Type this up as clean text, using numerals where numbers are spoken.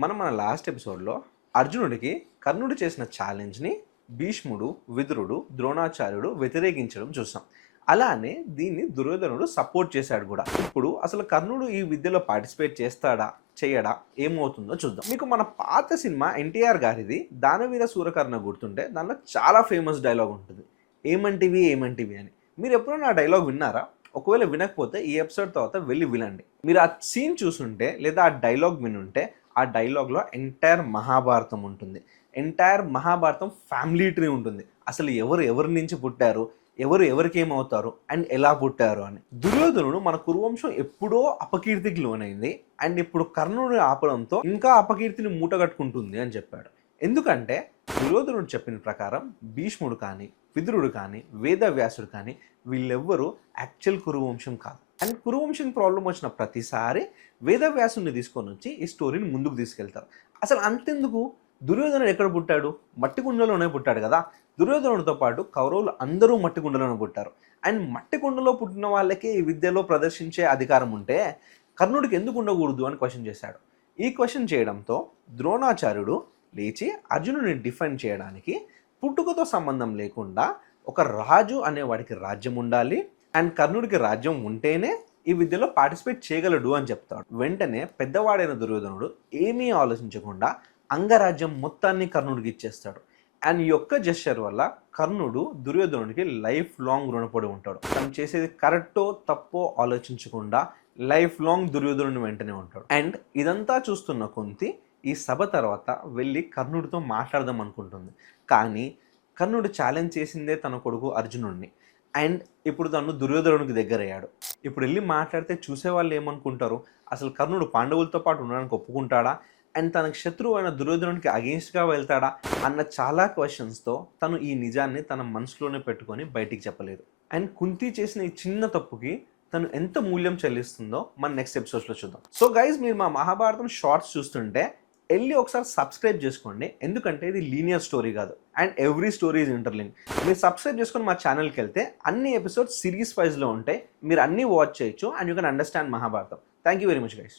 మన లాస్ట్ ఎపిసోడ్లో అర్జునుడికి కర్ణుడు చేసిన ఛాలెంజ్ని భీష్ముడు, విదురుడు, ద్రోణాచార్యుడు వ్యతిరేకించడం చూసాం. అలానే దీన్ని దుర్యోధనుడు సపోర్ట్ చేశాడు కూడా. ఇప్పుడు అసలు కర్ణుడు ఈ విద్యలో పార్టిసిపేట్ చేస్తాడా చేయడా ఏమవుతుందో చూద్దాం. మీకు మన పాత సినిమా ఎన్టీఆర్ గారిది దానవీర సూరకర్ణ గుర్తుంటే దానిలో చాలా ఫేమస్ డైలాగ్ ఉంటుంది, ఏమంటివి ఏమంటివి అని. మీరు ఎప్పుడైనా ఆ డైలాగ్ విన్నారా? ఒకవేళ వినకపోతే ఈ ఎపిసోడ్ తర్వాత వెళ్ళి వినండి. మీరు ఆ సీన్ చూసుంటే లేదా ఆ డైలాగ్ వినుంటే ఆ డైలాగ్లో ఎంటైర్ మహాభారతం ఉంటుంది. ఎంటైర్ మహాభారతం ఫ్యామిలీ ట్రీ ఉంటుంది. అసలు ఎవరు ఎవరి నుంచి పుట్టారు, ఎవరు ఎవరికి ఏమవుతారు అండ్ ఎలా పుట్టారు అని. దుర్యోధనుడు మన కురువంశం ఎప్పుడో అపకీర్తికి లోనైంది అండ్ ఇప్పుడు కర్ణుడిని ఆపడంతో ఇంకా అపకీర్తిని మూటగట్టుకుంటుంది అని చెప్పాడు. ఎందుకంటే దుర్యోధనుడు చెప్పిన ప్రకారం భీష్ముడు కానీ, విదురుడు కానీ, వేదవ్యాసుడు కానీ వీళ్ళెవ్వరూ యాక్చువల్ కురువంశం కాదు. అండ్ కురువంశం ప్రాబ్లం వచ్చిన ప్రతిసారి వేదవ్యాసుని తీసుకొని వచ్చి ఈ స్టోరీని ముందుకు తీసుకెళ్తారు. అసలు అంతెందుకు, దుర్యోధనుడు ఎక్కడ పుట్టాడు? మట్టి కుండలోనే పుట్టాడు కదా. దుర్యోధనుడితో పాటు కౌరవులు అందరూ మట్టి కుండలోనే పుట్టారు. అండ్ మట్టి కుండలో పుట్టిన వాళ్ళకి ఈ విద్యలో ప్రదర్శించే అధికారం ఉంటే కర్ణుడికి ఎందుకు ఉండకూడదు అని క్వశ్చన్ చేశాడు. ఈ క్వశ్చన్ చేయడంతో ద్రోణాచార్యుడు లేచి అర్జునుడిని డిఫెండ్ చేయడానికి పుట్టుకతో సంబంధం లేకుండా ఒక రాజు అనేవాడికి రాజ్యం ఉండాలి అండ్ కర్ణుడికి రాజ్యం ఉంటేనే ఈ విద్యలో పార్టిసిపేట్ చేయగలడు అని చెప్తాడు. వెంటనే పెద్దవాడైన దుర్యోధనుడు ఏమీ ఆలోచించకుండా అంగరాజ్యం మొత్తాన్ని కర్ణుడికి ఇచ్చేస్తాడు. అండ్ ఈ యొక్క జెస్చర్ వల్ల కర్ణుడు దుర్యోధనుడికి లైఫ్ లాంగ్ రుణపడి ఉంటాడు. తను చేసేది కరెక్టో తప్పో ఆలోచించకుండా లైఫ్ లాంగ్ దుర్యోధనుని వెంటనే ఉంటాడు. అండ్ ఇదంతా చూస్తున్న కుంతి ఈ సభ తర్వాత వెళ్ళి కర్ణుడితో మాట్లాడదాం అనుకుంటుంది. కానీ కర్ణుడు ఛాలెంజ్ చేసిందే తన కొడుకు అర్జునుడిని. అండ్ ఇప్పుడు తను దుర్యోధనుడికి దగ్గర అయ్యాడు. ఇప్పుడు వెళ్ళి మాట్లాడితే చూసేవాళ్ళు ఏమనుకుంటారు, అసలు కర్ణుడు పాండవులతో పాటు ఉండడానికి ఒప్పుకుంటాడా అండ్ తనకు శత్రువు అయిన దుర్యోధనుడికి అగెన్స్ట్గా వెళ్తాడా అన్న చాలా క్వశ్చన్స్తో తను ఈ నిజాన్ని తన మనసులోనే పెట్టుకొని బయటికి చెప్పలేదు. అండ్ కుంతి చేసిన ఈ చిన్న తప్పుకి తను ఎంత మూల్యం చెల్లిస్తుందో మన నెక్స్ట్ ఎపిసోడ్స్లో చూద్దాం. సో గైజ్, మీరు మా మహాభారతం షార్ట్స్ చూస్తుంటే వెళ్ళి ఒకసారి సబ్స్క్రైబ్ చేసుకోండి. ఎందుకంటే ఇది లీనియర్ స్టోరీ కాదు and every story is interlink. మీరు సబ్స్క్రైబ్ చేసుకొని మా ఛానల్కి వెళ్తే అన్ని ఎపిసోడ్స్ సిరీస్ వైజ్లో ఉంటాయి. మీరు అన్నీ వాచ్ చేయొచ్చు and you can understand Mahabharatam. Thank you very much guys.